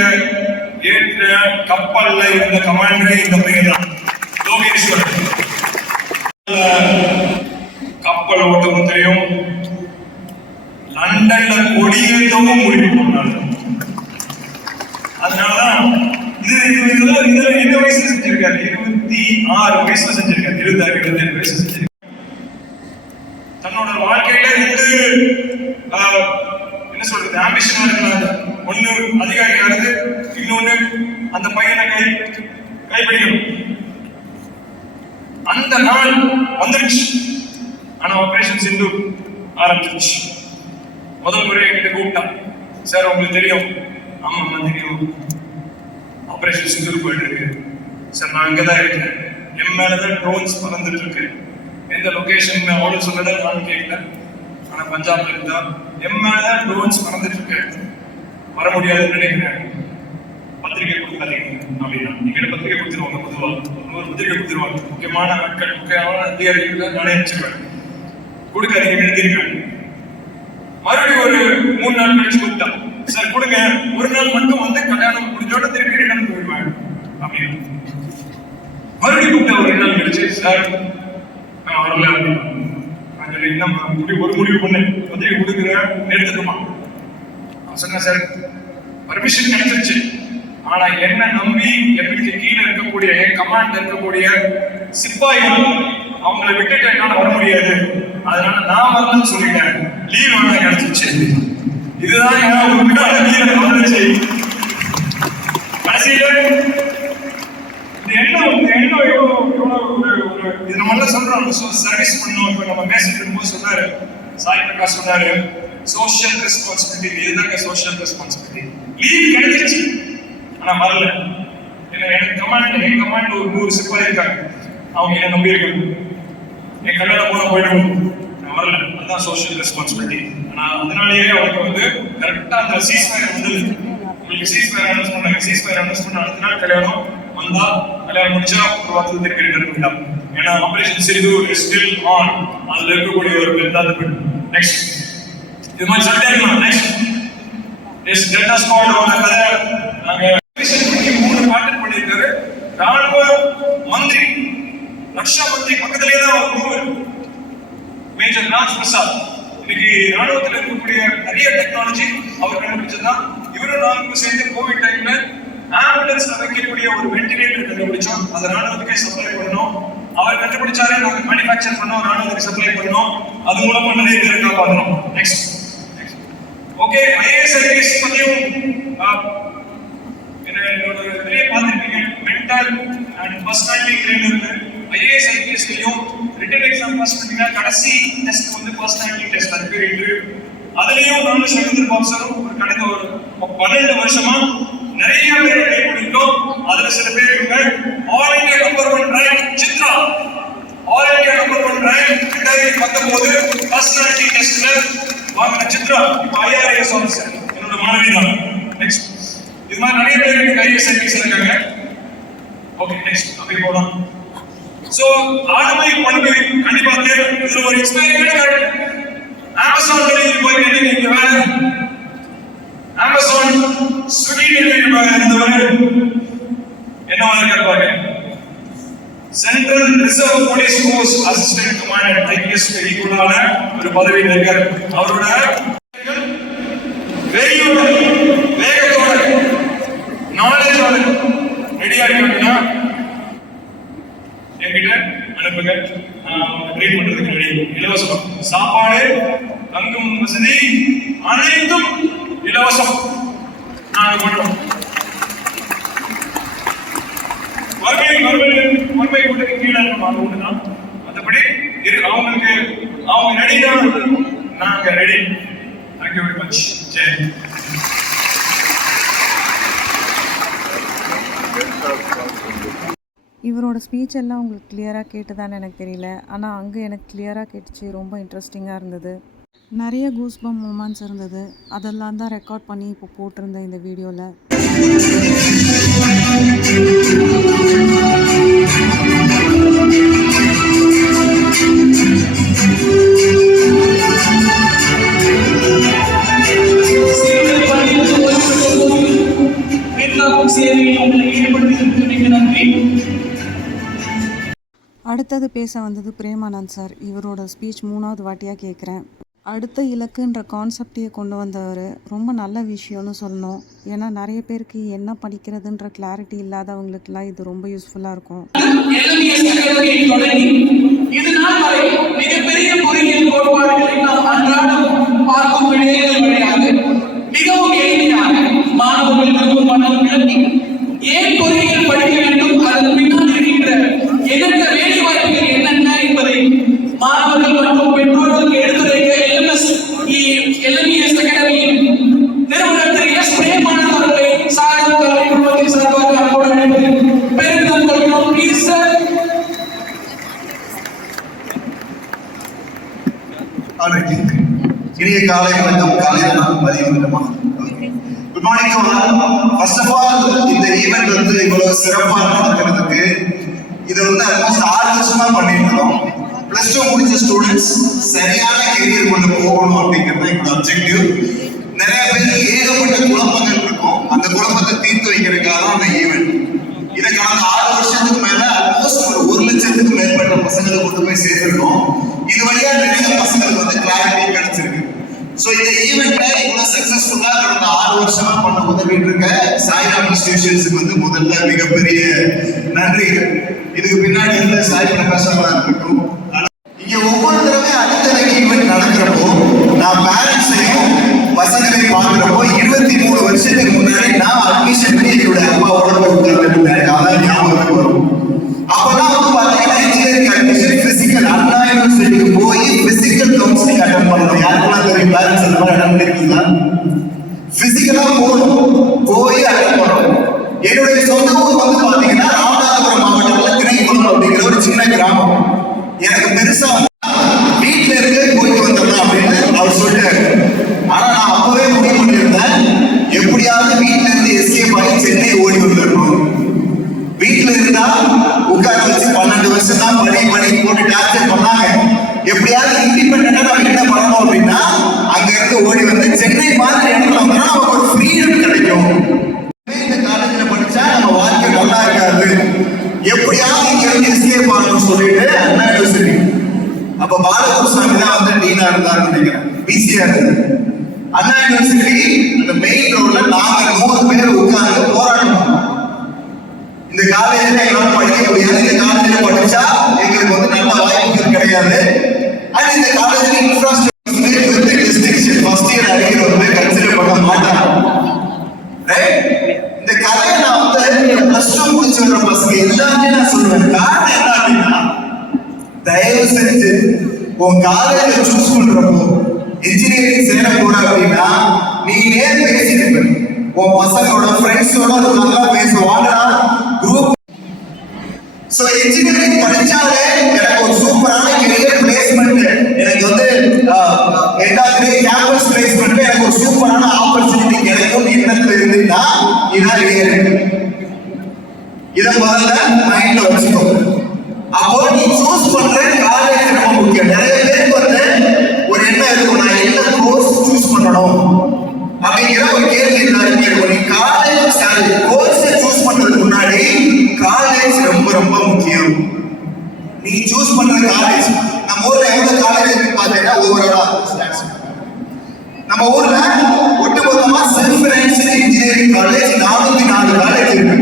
ஏற்ற கப்பல்ல இருந்த கமாண்டரே இந்த பையன் தான், லோகேஸ்வரன். கப்பல் ஓட்டமும் தெரியும், லண்டன்ல கொடியேற்றமும் முடிவு பண்ணாரு. அதனாலதான் இதுல எந்த வயசுல செஞ்சிருக்காரு, 26 வயசுல செஞ்சிருக்காரு, 26 27 வயசுல செஞ்சிருக்காரு. தன்னோட வாழ்க்கையில என்ன சொல்றது, ஆம்பிஷனா இருக்கலாம். ஒண்ணு அதிகாரி ஆகுது, இன்னொன்னு அந்த பையனை கைப்பிடிக்கணும். அந்த நாள் வந்துருச்சு. ஆனா ஆபரேஷன் சிந்து ஆரம்பிச்சிருச்சு. முதல் முறை என்கிட்ட கூப்பிட்டான், சார் உங்களுக்கு தெரியும்? ஆமா தெரியும், ஆபரேஷன் சிந்து போயிட்டு இருக்கு சார். நான் அங்கதான் இருக்கேன், என் மேலதான் ட்ரோன்ஸ் பறந்துட்டு இருக்கு. எந்த லொகேஷன் அவ்வளவு சொல்லல, நான் கேட்கல. ஆனா பஞ்சாப்ல இருந்தா என் மேலதான் ட்ரோன்ஸ் பறந்துட்டு இருக்கு, வர முடியாதுன்னு நினைக்கிறேன். பத்திரிகை கொடுக்காதீங்க அப்படின்னா எங்கிட்ட பத்திரிகை கொடுத்துருவாங்க. பொதுவா ஒரு பத்திரிகை கொடுத்துருவாங்க, முக்கியமான ஆட்கள் முக்கியமான அதிகாரிகள் நானே வச்சிருவேன், கொடுக்காதீங்க எழுதிருக்கேன். மறுபடியும் ஒரு 3 நாள் கழிச்சு கொடுத்தா, சார் கொடுங்க, ஒரு நாள் மட்டும் வந்து கல்யாணம் முடிஞ்சோட திருப்பி ரிட்டர்ன் போயிடுவேன் அப்படின்னு. மறுபடியும் கூப்பிட்ட ஒரு 2 நாள் கழிச்சு, சார் நான் வரல அப்படின்னு. இன்னும் ஒரு முடிவு பண்ணு, பத்திரிகை கொடுக்குறேன் எடுத்துக்குமா. நான் சொன்னேன், சார் பர்மிஷன் கிடைச்சிருச்சு, ஆனா என்ன நம்பி எனக்கு கீழே இருக்கக்கூடிய என் கமாண்ட் இருக்கக்கூடிய சிப்பாய்கள் அவங்களை விட்டுட்டு என்னால வர முடியாது, அதனால நான் வரலன்னு சொல்லிட்டேன், லீவ் வேணா கிடைச்சிருச்சு. இதுதான் வந்துச்சு. கடைசியில இந்த எண்ணம் இது நம்ம சொல்றோம், சொல்றோம், சர்வீஸ் பண்ணணும். இப்ப நம்ம பேசிட்டு இருக்கும்போது சொன்னாரு சாய் பிரகாஷ், சொன்னாரு சோஷியல் ரெஸ்பான்சிபிலிட்டி. இதுதாங்க சோஷியல் ரெஸ்பான்சிபிலிட்டி. லீவ் கிடைச்சிருச்சு, ஆனா வரல. எனக்கு என் கமாண்ட் ஒரு 100 சிப்பாய் இருக்காங்க, அவங்க என்ன நம்பி இருக்காங்க. என் கல்யாணம் போன போயிடும், நான் வரல. அதுதான் சோஷியல் ரெஸ்பான்சிபிலிட்டி. ஆனா அதனாலேயே அவருக்கு வந்து கரெக்டா அந்த சீஸ்ஃபயர் வந்து உங்களுக்கு சீஸ்ஃபயர் அனௌன்ஸ் பண்ணாங்க. சீஸ்ஃபயர் அனௌன்ஸ் பண்ண அடுத்த நாள் கல்யாணம் வந்தா, கல்யாணம் முடிச்சா ஒரு வாரத்துக்கு திருப்பி ரிட்டர்ன் பண்ணிட்டாங்க. ஏன்னா ஆபரேஷன் சிறிது ஸ்டில் ஆன். அதுல இருக்கக்கூடிய ஒரு பெண். நெக்ஸ்ட் இது மாதிரி சொல்லிட்டே இருக்கலாம். நெக்ஸ்ட் எஸ் டேட்டா ஸ்குவாடோட கதை நாங்க 3 பாட்டு பண்ணியிருக்காரு. ராணுவ மந்திரி, ரக்ஷா மந்திரி பக்கத்திலேயே தான் ஒரு மேஜர் ராஜ் பிரசாத். இன்னைக்கு ராணுவத்தில் இருக்கக்கூடிய நிறைய டெக்னாலஜி அவர் கண்டுபிடிச்சதுதான். இவரும் நானும் சேர்ந்து கோவிட் டைம்ல ஆம்புலன்ஸ்ல வைக்கக்கூடிய ஒரு வென்டிலேட்டர் கண்டுபிடிச்சோம். அதை ராணுவத்துக்கே சப்ளை பண்ணோம். அவர் கண்டுபிடிச்சாரு, நாங்க மேனுஃபேக்சர் பண்ணோம், ராணுவத்துக்கு சப்ளை பண்ணோம். அது மூலமா நிறைய பேர் காப்பாற்றணும். நெக்ஸ்ட் ஓகே, ஐஏஎஸ் ஐபிஎஸ் பத்தியும் என்னோட நிறைய பார்த்துருப்பீங்க. Mental and personality trainer IAS ஐபிஎஸ்லையும் ரிட்டன் எக்ஸாம் பாஸ் பண்ணீங்கன்னா கடைசி டெஸ்ட் வந்து பர்சனாலிட்டி டெஸ்ட், அது பேர் இன்டர்வியூ. அதுலயும் நானும் சகோதரர் பாக்ஸரும் ஒரு கடந்த ஒரு 12 வருஷமா நிறைய பேர் ட்ரை பண்ணிட்டோம். அதுல சில பேர் இவங்க all India number 1 rank Chitra, all India number 1 rank 2019 personality டெஸ்ட்ல வாங்கின சித்ரா இப்போ ஐஆர்எஸ் ஆஃபீஸர், என்னோட மாணவி தான். நெக்ஸ்ட் இது மாதிரி நிறைய பேர் எனக்கு ஐஏஎஸ் ஐபிஎஸ் இருக்காங்க. ஓகே நெக்ஸ்ட் அப்படியே போலாம். சோ ஆளுமை பண்பு கண்டிப்பா தேவை. இதுல ஒரு எக்ஸ்பெரிமெண்ட் அமேசான் டெலிவரி பாய் கேட்டீங்க, இங்க வேற அமேசான் ஸ்விக்கி டெலிவரி பாய் இருந்தவர் என்னவா இருக்காரு பாருங்க. Central reserve police force assistant commandant IPS ஈக்குவலான ஒரு பதவியில் இருக்காரு. அவரோட வெறியோட வேகத்தோட நாலேஜோட ரெடியா இருக்காங்கன்னா என்கிட்ட அனுப்புங்க. ட்ரெயின் பண்றதுக்கு ரெடி. இலவசம் சாப்பாடு, தங்கும் வசதி அனைத்தும் இலவசம். நாங்க பண்றோம். வறுமை கூட்டத்துக்கு கீழே நம்ம ஒண்ணுதான். மற்றபடி அவங்களுக்கு அவங்க ரெடி தான், நாங்க ready. Thank you very much. Jai. இவரோட ஸ்பீச் எல்லாம் உங்களுக்கு கிளியராக கேட்டுதான்னு எனக்கு தெரியல, ஆனால் அங்கே எனக்கு கிளியராக கேட்டுச்சு. ரொம்ப இன்ட்ரெஸ்டிங்காக இருந்தது. நிறைய கூஸ்பம் மூமெண்ட்ஸ் இருந்தது. அதெல்லாம் தான் ரெக்கார்ட் பண்ணி இப்போ போட்டிருந்தேன் இந்த வீடியோவில். அடுத்தது பேச வந்தது பிரேமானந்த் சார். இவரோட ஸ்பீச் 3வது வாட்டியாக கேட்குறேன். அடுத்த இலக்குன்ற கான்செப்டையே கொண்டு வந்தவர். ரொம்ப நல்ல விஷயம்னு சொல்லணும். ஏன்னா நிறைய பேருக்கு என்ன படிக்கிறதுன்ற கிளாரிட்டி இல்லாதவங்களுக்குலாம் இது ரொம்ப யூஸ்ஃபுல்லாக இருக்கும். இது நாள் வரை மிகப்பெரிய பொறியியல் கோட்பாடுகளை நாம் அன்றாடம் பார்க்கும் விடயங்கள் வழியாக மிகவும் எளிமையாக மாணவர்கள் விரும்பும் மனம் விளக்கி ஏன் பொறியியல் படிக்க வேண்டும், அதன் பின்னால் இருக்கின்ற எண்ணற்ற வேலை வாய்ப்புகள் என்னென்ன என்பதை மாணவர்கள் மற்றும் பெற்றோர்களுக்கு எடுத்துரைக்க எல்எம்இஎஸ் அகாடமியின் நிறுவனர் திரு எஸ் பிரேமானந்த் அவர்களை சாகர கல்வி குழுமத்தின் சார்பாக அன்போடு அழைப்பதில் பெருமிதம் கொள்கிறோம். Please sir. இனிய காலை வணக்கம். காலையில் நான் பதிவு. Good morning to all. First of all, இந்த ஈவென்ட் வந்து இவ்வளவு சிறப்பாக நடக்கிறதுக்கு இது வந்து ஆல்மோஸ்ட் 6 வருஷமா பண்ணிட்டு இருக்கோம். +2 முடிச்ச ஸ்டூடெண்ட்ஸ் சரியான கெரியர் கொண்டு போகணும் அப்படிங்கிறது எங்களோட அப்ஜெக்டிவ். நிறைய பேர் ஏகப்பட்ட குழப்பங்கள் இருக்கும். அந்த குழப்பத்தை தீர்த்து வைக்கிறதுக்காக தான் அந்த ஈவெண்ட். இதை கடந்த 6 வருஷத்துக்கு மேல ஆல்மோஸ்ட் ஒரு 1 லட்சத்துக்கு மேற்பட்ட பசங்களை கொண்டு போய் சேர்த்திருக்கோம். இது வழியா நிறைய பசங்களுக்கு வந்து கிளாரிட்டி கிடைச்சிருக்கு. ஸோ இந்த ஈவெண்ட்டை இவ்வளவு சக்சஸ்ஃபுல்லா கடந்த 6 வருஷமா பண்ண உதவிட்டு இருக்க சாய்ராம் இன்ஸ்டிடியூஷன்ஸுக்கு வந்து முதல்ல மிகப்பெரிய நன்றிகள். இதுக்கு பின்னாடி இருந்த சாய் பிரகாஷமா இருக்கட்டும். இங்க ஒவ்வொரு தடவை அடுத்த ஈவெண்ட் நடக்கிறப்போ நான் பேரண்ட்ஸையும் பசங்களையும் பார்க்கிறப்போ 23 வருஷத்துக்கு முன்னாடி நான் அட்மிஷன் பண்ணி என்னோட அப்பாவோட உட்கார்ந்து அதான் ஞாபகம் வரும். அப்பதான் வந்து பாத்தீங்கன்னா இன்ஜினியரிங் அட்மிஷன் பிசிக்கல் சின்ன கிராமம், எனக்கு பெருசா வீட்டுல இருந்து போயிட்டு வந்துடலாம் அப்படின்னு அவர் சொல்லிட்டாரு. ஆனா நான் அப்பவே முடிவு பண்ணியிருந்தேன், எப்படியாவது வீட்டுல இருந்து எஸ்கேப் ஆகி சென்னை ஓடி வந்துடணும். வீட்டுல இருந்தா உட்கார வச்சு 12 வருஷம் தான் படி போட்டு டார்ச்சர் பண்ணாங்க. எப்படியாவது இண்டிபெண்டா நம்ம என்ன பண்ணணும் அப்படின்னா அங்க இருந்து ஓடி வந்து சென்னை மாதிரி இடத்துல வந்தா நமக்கு ஒரு ஃப்ரீடம் கிடைக்கும். இந்த காலேஜ்ல படிச்சா நம்ம வாழ்க்கை நல்லா இருக்காது, எப்படியாவது இங்க இருந்து எஸ்கேப் ஆகணும்னு சொல்லிட்டு அண்ணா யூனிவர்சிட்டி, அப்ப பாலகுருசாமி தான் வந்து டீனா இருந்தாருன்னு நினைக்கிறேன், பிசியா இருந்தாரு. அண்ணா யூனிவர்சிட்டி அந்த மெயின் ரோட்ல நாங்க 100 பேர் உட்கார்ந்து போராட்டணும். இந்த காலேஜ்ல எங்களால படிக்க முடியாது, இந்த காலேஜ்ல படிச்சா எங்களுக்கு வந்து நல்ல வாய்ப்புகள் கிடையாது. அண்ட் இந்த காலேஜ்ல infrastructure destruction first year arrear வந்து கன்சிடர் பண்ண மாட்டாங்க. ரைட்? இந்த கதையை நான் வந்து பிளஸ் 2 முடிச்சு வர பசங்க எல்லாமே நான் சொல்லுவேன். காரணம் என்ன அப்படின்னா, தயவு செஞ்சு உன் காலேஜ் சூஸ் பண்றப்போ இன்ஜினியரிங் சேர போற அப்படின்னா நீ நேர் பேசிட்டு உன் பசங்களோட ஃப்ரெண்ட்ஸோட நல்லா பேசுவாங்கடா குரூப். சோ இன்ஜினியரிங் படிச்சாலே எனக்கு ஒரு சூப்பரான கெரியர் பிளேஸ்மெண்ட், எனக்கு வந்து எண்டாவது கேம்பஸ் பிளேஸ்மெண்ட், எனக்கு ஒரு சூப்பரான ஆப்பர்ச்சுனிட்டி கிடைக்கும் எண்ணத்துல இருந்துன்னா இதான் ரியல். இதை முதல்ல மைண்ட்ல வச்சுக்கோ. அப்போ நீ சூஸ் பண்ற காலேஜ் ரொம்ப முக்கியம். நிறைய பேருக்கு வந்து ஒரு எண்ணம் இருக்கும், நான் என்ன கோர்ஸ் சூஸ் பண்ணணும் அப்படிங்கிற ஒரு கேள்வி எல்லாருமே இருக்கும். நீ காலேஜ் கோர்ஸ் சூஸ் பண்றதுக்கு முன்னாடி காலேஜ் ரொம்ப ரொம்ப முக்கியம். நீ சூஸ் பண்ற காலேஜ், நம்ம ஊர்ல எவ்வளவு காலேஜ் இருக்கு பாத்தீங்கன்னா ஓவராலா நம்ம ஊர்ல ஒட்டுமொத்தமா self financial engineering college 404 college இருக்கு.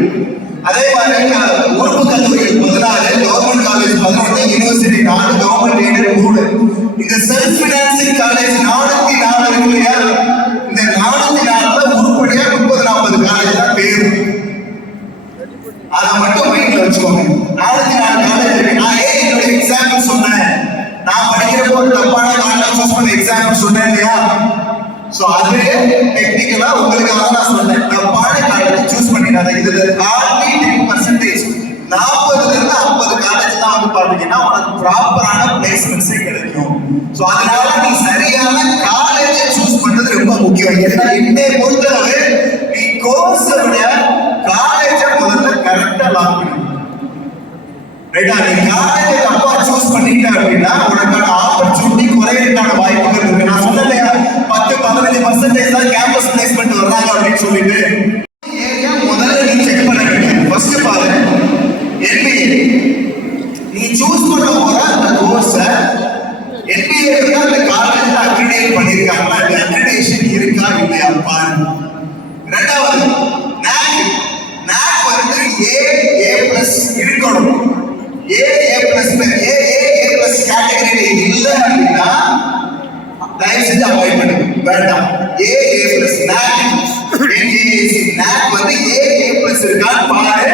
அதே மாதிரி உறுப்பு கல்லூரிகள் 14, government college 11, university 4, government aided 3. இந்த செல்ஃப் ஃபைனான்சியல் காலேஜ் 404 இருக்கு இல்லையா, இந்த 404ல உருப்படியா 30-40 காலேஜ் தான் பேரு. அதை மட்டும் மைண்ட்ல வச்சுக்கோங்க. 404 காலேஜ் இருக்கு. நான் ஏன் என்னோட எக்ஸாம்பிள் சொன்னேன், நான் படிக்கிறப்போ ஒரு தப்பான காலேஜ் சூஸ் பண்ண எக்ஸாம்பிள் சொன்னேன் இல்லையா, சோ அது டெக்னிக்கலா உங்களுக்காக நான் சொன்னேன். தப்பான காலேஜ் சூஸ் பண்ணிடாத. இதுல ஹார்ட்லி 10% 40ல இருந்து 50 காலேஜ் தான் வந்து பாத்தீங்கன்னா உனக்கு ப்ராப்பரான பிளேஸ்மெண்ட்ஸே கிடைக்கும். சோ அதனால நீ சரியான காலேஜை சூஸ் பண்றது ரொம்ப முக்கியம். ஏன்னா என்னை பொறுத்தளவு நீ கோர்ஸை விட காலேஜை முதல்ல கரெக்டா லாக் பண்ணு. ரைட்டா? நீ காலேஜை தப்பா சூஸ் பண்ணிட்ட அப்படின்னா உனக்கான ஆப்பர்ச்சுனிட்டி குறையறதுக்கான வாய்ப்புகள் இருக்கு. நான் சொன்னேன் 10-15% தான் கேம்பஸ் பிளேஸ்மெண்ட் வர்றாங்க அப்படின்னு சொல்லிட்டு ஏரியா முதல்ல நீ செக் பண்ண வேண்டியது. ஃபர்ஸ்ட் பாரு NBA, நீ சூஸ் பண்ண போற அந்த கோர்ஸை NBA அந்த காலேஜ்ல அக்ரிடேட் பண்ணிருக்காங்களா, அந்த அக்ரிடேஷன் இருக்கா இல்லையா பாரு. ரெண்டாவது NAC வந்து A+ இருக்கணும். A+ கேட்டகரியில இல்ல அப்படின்னா தயவு செஞ்சு அவாய்ட் பண்ணு, வேண்டாம். A+ NAC வந்து A+ இருக்கான்னு பாரு.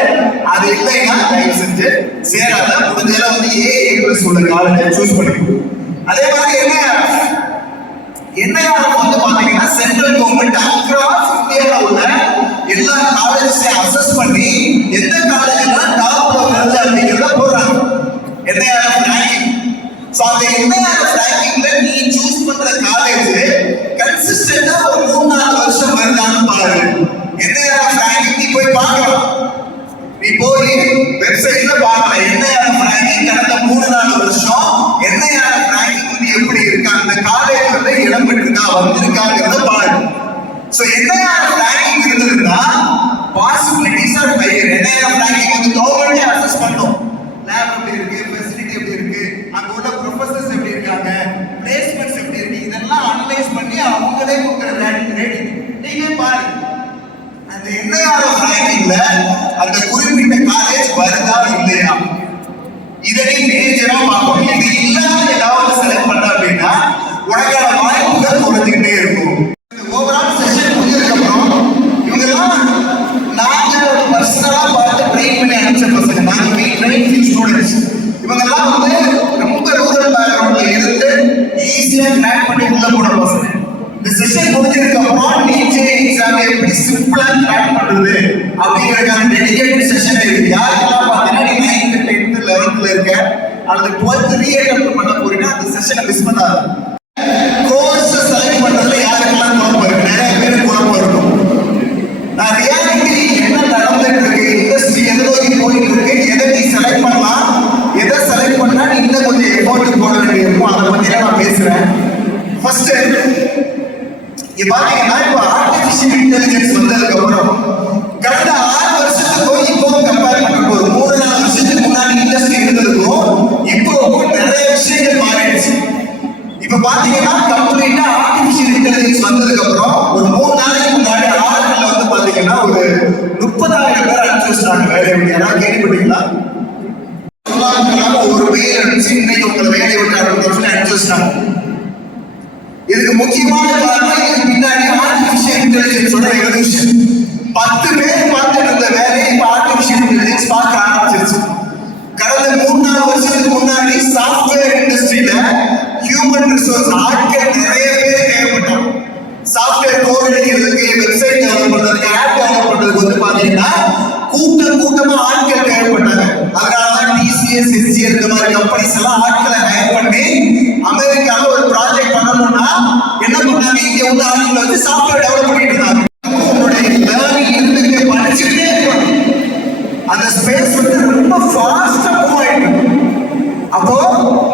அது இல்லைன்னா தயவு செஞ்சு சேராத. முடிஞ்சா வந்து A+ உள்ள காலேஜை சூஸ் பண்ணிக்கோ. அதே மாதிரி NIRF வந்து பாத்தீங்கன்னா சென்ட்ரல் கவர்மெண்ட் அக்ராஸ் இந்தியால உள்ள எல்லா காலேஜஸையும் அசஸ் பண்ணி எந்த காலேஜ்லாம் டாப்ல வருது அப்படிங்கிறத போடுறாங்க. NIRF ranking. சோ அந்த NIRF ரேங்கிங்ல நீ சூஸ் பண்ற காலேஜ் கன்சிஸ்டன்ட்டா ஒரு 3-4 வருஷம் வருதான்னு பாரு. NIRF ரேங்கிங் நீ போய் பார்க்கலாம். நீ போய் வெப்சைட்ல பார்க்கலாம். NIRF ரேங்கிங் கடந்த 3-4 வருஷம் NIRF ரேங்கிங் வந்து எப்படி இருக்கு, அந்த காலேஜ் வந்து இடம் பெற்றிருக்கா வந்திருக்காங்கிறத பாரு. சோ NIRF ரேங்கிங் இருந்ததுன்னா possibilities R higher. NIRF ranking வந்து கவர்மெண்டே அசஸ் பண்ணும். லேப் எப்படி இருக்கு, ஃபெசிலிட்டி எப்படி இருக்கு, அங்க உள்ள ப்ரொஃபசர்ஸ் எப்படி இருக்காங்க, பிளேஸ்மெண்ட்ஸ் எப்படி இருக்கு, இதெல்லாம் அனலைஸ் பண்ணி அவங்களே கொடுக்குற ரேட்டிங் நீங்க பாரு. அந்த NIRF ரேங்கிங்ல அந்த குறிப்பிட்ட காலேஜ் வருதா இல்லையா, இதை நீ மேஜரா பார்க்கணும். இது இல்லாம ஏதாவது செலக்ட் பண்ண அப்படின்னா உனக்கான வாய்ப்புகள் குறைஞ்சிக்கிட்டே இருக்கும். ஓவரால் செஷன் முடிஞ்சதுக்கு அப்புறம் இவங்கெல்லாம் நாங்க பர்சனலா பார்த்து ட்ரெயின் பண்ணி அனுப்பிச்ச பசங்க. நாங்க ட்ரெயின் ஸ்டூடெண்ட்ஸ். இவங்கெல்லாம் வந்து ரொம்ப ரூரல் பேக்ரவுண்ட்ல இருந்து ஈஸியா கிராக் பண்ணி உள்ள போன பசங்க. இந்த செஷன் முடிஞ்சதுக்கு அப்புறம் நீட் எக்ஸாம் எப்படி சிம்பிளா கிராக் பண்றது அப்படிங்கறதுக்கான டெடிகேட்டட் செஷன் இருக்கு. யாருக்கெல்லாம் பாத்தீங்கன்னா 9th 10th 11th இருக்கேன் அல்லது 12th ரீஅட்டெம்ப்ட் பண்ண போறீங்கன்னா அந்த செஷனை மிஸ் பண்ணாத. கோர்ஸ் செலக்ட் பண்றதுல யாருக்கெல்லாம் குழப்பம் இருக்கு? நிறைய பேருக்கு குழப்பம் இருக்கும். நான் ரியாலிட்டி என்ன நடந்துட்டு இருக்கு, இண்டஸ்ட்ரி எதை நோக்கி போயிட்டு இருக்கு, எதை நீ செலக்ட் பண்ணலாம், எதை செலக்ட் பண்ணா நீ இன்னும் கொஞ்சம் எஃபோர்ட் போட வேண்டியிருக்கும், அதை பத்தி நான் பேசுறேன். ஃபர்ஸ்ட் இங்க பாத்தீங்கன்னா இப்போ ஆர்டிபிஷியல் இன்டெலிஜென்ஸ் வந்ததுக்கு அப்புறம் கடந்த 6 வருஷத்துக்கும் இப்போ கம்பேர் பண்ணுறப்போ 3-4 வருஷத்துக்கு முன்னாடி இண்டஸ்ட்ரி இருந்ததுக்கும் இப்போ நிறைய விஷயங்கள் மாறிடுச்சு. இப்ப பாத்தீங்கன்னா கம்ப்ளீட்டா ஆர்டிபிஷியல் இன்டெலிஜென்ஸ் வந்ததுக்கு அப்புறம் ஒரு 3 நாளைக்கு முன்னாடி ஆர்டர்ல வந்து பாத்தீங்கன்னா ஒரு 30,000 பேர் அனுப்பிச்சிருக்காங்க வேலையை விட்டு. யாராவது கேள்விப்பட்டீங்களா? ஒரு மெயில் அனுப்பிச்சு இன்னைக்கு உங்களை வேலையை விட்டு அனுப்பிச்சிருக்காங்க. இதுக்கு முக்கியமான காரணம் இதுக்கு பின்னாடி ஆர்டிபிஷியல் இன்டெலிஜென்ஸோட எவல்யூஷன். 10 பேர் பார்த்துட்டு இருந்த வேலையை இப்ப ஆர்டிபிஷியல் இன்டெலிஜென்ஸ் பார்க்க ஆரம்பிச்சிருச்சு. கடந்த 3-4 வருஷத்துக்கு முன்னாடி சாஃப்ட்வேர் இண்டஸ்ட்ரியில ஹியூமன் ரிசோர்ஸ் ஆட்கள் நிறைய பேர் தேவைப்பட்டாங்க. சாஃப்ட்வேர் கோட் அடிக்கிறதுக்கு, வெப்சைட் டெவலப் பண்றதுக்கு, ஆப் டெவலப் பண்றதுக்கு வந்து பாத்தீங்கன்னா கூட்டமா ஆட்கள் தேவைப்பட்டாங்க. அதனாலதான் TCS, SGR இந்த மாதிரி கம்பெனிஸ் எல்லாம் ஆட்களை ஹையர் பண்ணி அமெரிக்கால ஒரு ப்ராஜெக்ட் பண்ணணும்னா என்ன பண்ணாங்க, இங்க உள்ள ஆட்களை வந்து சாஃப்ட்வேர் டெவலப் பண்ணிட்டு இருந்தாங்க. உங்களுடைய லேர்னிங் இருந்துட்டு படிச்சுட்டே இருப்பாங்க. அந்த ஸ்பேஸ் வந்து ரொம்ப ஃபாஸ்டா மூவ் ஆயிட்டு. அப்போ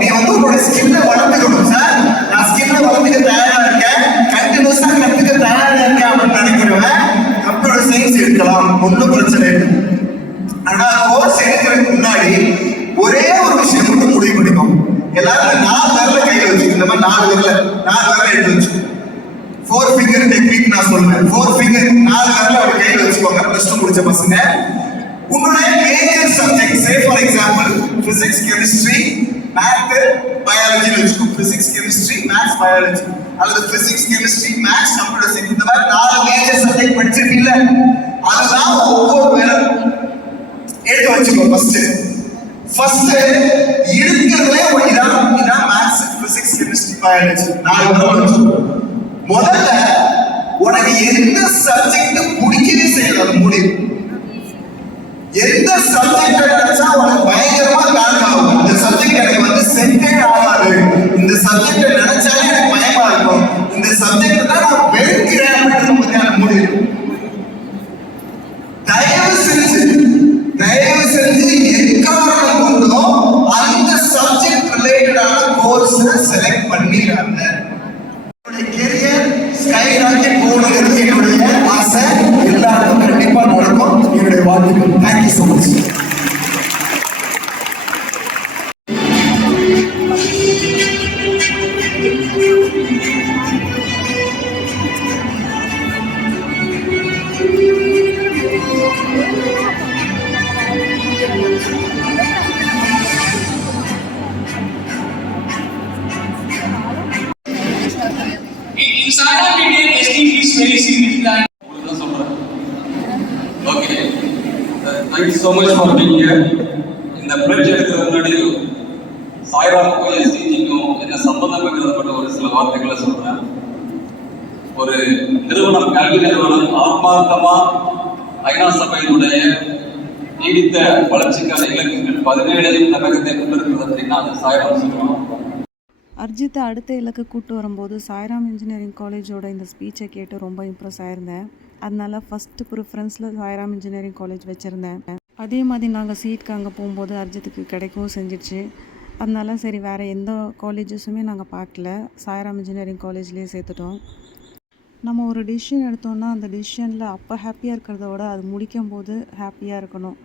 நீ வந்து உங்களோட ஸ்கில்லை வளர்த்துக்கணும். சார் நான் ஸ்கில்லை வளர்த்துக்க தயாரா இருக்கேன், கண்டினியூஸா கத்துக்க தயாரா இருக்கேன் அப்படின்னு நினைக்கிறவன் கம்ப்யூட்டர் சயின்ஸ் எடுக்கலாம், ஒன்றும் பிரச்சனை இல்லை. ஆனா கோர்ஸ் எடுக்கிறதுக்கு முன்னாடி ஒரே ஒரு விஷயம் மட்டும் முடிவு பண்ணிக்கோங்க. எல்லாரும் 4 விரல கையில வச்சு, இந்த மாதிரி 4 விரல எடுத்து வச்சு 4 finger டெக்னிக் நான் சொல்றேன். 4 finger 4 விரல ஒரு கையில வச்சுக்கோங்க. +2 முடிச்ச பசங்க உன்னுடைய major subject, say for example physics, chemistry, math, biology வச்சுக்கோ. பிசிக்ஸ், கெமிஸ்ட்ரி, மேத்ஸ், பயாலஜி அல்லது physics, chemistry, maths, computer science இந்த மாதிரி 4 மேஜர் சப்ஜெக்ட் படிச்சிருக்கீல்ல, அதுதான் ஒவ்வொரு வேலை எடுத்து வச்சுக்கோ. ஃபர்ஸ்ட் இருக்கிறதுலே இதான் மேத்ஸ், பிசிக்ஸ், கெமிஸ்ட்ரி, பயாலஜி 4 வேலை வச்சுக்கோ. முதல்ல உனக்கு எந்த சப்ஜெக்ட் பிடிக்கவே செய்யறது முடியும். எந்த சப்ஜெக்ட் நினைச்சா உனக்கு பயங்கரமா காரணம் ஆகும். இந்த சப்ஜெக்ட் எனக்கு வந்து செட்டே ஆகாது, இந்த சப்ஜெக்ட் நினைச்சாலே எனக்கு பயமா இருக்கும், இந்த சப்ஜெக்ட் தான் நான் வெறுக்கிறேன் அப்படின்றது பத்தியான முடியும். தயவு செஞ்சு எக்காரணம் கொண்டும் அந்த சப்ஜெக்ட் ரிலேட்டடான கோர்ஸ் செலக்ட் பண்ணிடுறாங்க. கெரியர் ஸ்கை ராக்கெட் போகணுங்கிறது என்னுடைய ஆசை. எல்லாருக்கும் கண்டிப்பா நடக்கும். என்னுடைய வாழ்த்துக்கள். Thank you so much. In Saga Indian STP is very significant. Okay. Thank you so much for being here. இந்த பிளட்ஜ் எடுக்கிறது முன்னாடி சாய்ராமுக்கும் எஸ்டிஜிக்கும் என்ன சம்பந்தங்கிறத பட்ட ஒரு சில வார்த்தைகளை சொல்றேன். ஒரு நிறுவனம், கல்வி நிறுவனம் ஆத்மார்த்தமா ஐநா சபையினுடைய நீடித்த வளர்ச்சிக்கான இலக்குகள் 17 நகரத்தை கொண்டிருக்கிறது அப்படின்னா அது சாய்ராம் சொல்லுவோம். அர்ஜித்தை அடுத்த இலக்கு கூட்டு வரும்போது சாய்ராம் இன்ஜினியரிங் காலேஜோட இந்த ஸ்பீச்சை கேட்டு ரொம்ப இம்ப்ரெஸ் ஆயிருந்தேன். அதனால ஃபஸ்ட்டு ப்ரிஃபரன்ஸில் சாய்ராம் இன்ஜினியரிங் காலேஜ் வச்சுருந்தேன். அதே மாதிரி நாங்கள் சீட்டுக்கு அங்கே போகும்போது அர்ஜித்துக்கு கிடைக்கவும் செஞ்சிடுச்சு. அதனால சரி வேறு எந்த காலேஜஸுமே நாங்கள் பார்க்கல, சாய்ராம் இன்ஜினியரிங் காலேஜ்லேயே சேர்த்துட்டோம். நம்ம ஒரு டிசிஷன் எடுத்தோம்னா அந்த டிசிஷனில் அப்போ ஹாப்பியாக இருக்கிறத விட அது முடிக்கும் போது ஹாப்பியாக இருக்கணும்.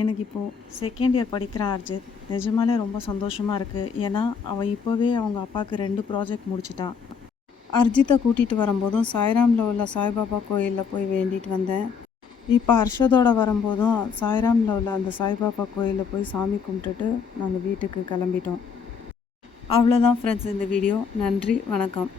எனக்கு இப்போது செகண்ட் இயர் படிக்கிறான் அர்ஜித். நிஜமாலே ரொம்ப சந்தோஷமாக இருக்குது. ஏன்னா அவன் இப்போவே அவங்க அப்பாவுக்கு 2 ப்ராஜெக்ட் முடிச்சிட்டான். அர்ஜித்தை கூட்டிகிட்டு வரும்போதும் சாய்ராமில் உள்ள சாய்பாபா கோயிலில் போய் வேண்டிட்டு வந்தேன். இப்போ ஹர்ஷதோட வரும்போதும் சாய்ராமில் உள்ள அந்த சாய்பாபா கோயிலில் போய் சாமி கும்பிட்டுட்டு நாங்கள் வீட்டுக்கு கிளம்பிட்டோம். அவ்வளோதான் ஃப்ரெண்ட்ஸ் இந்த வீடியோ. நன்றி, வணக்கம்.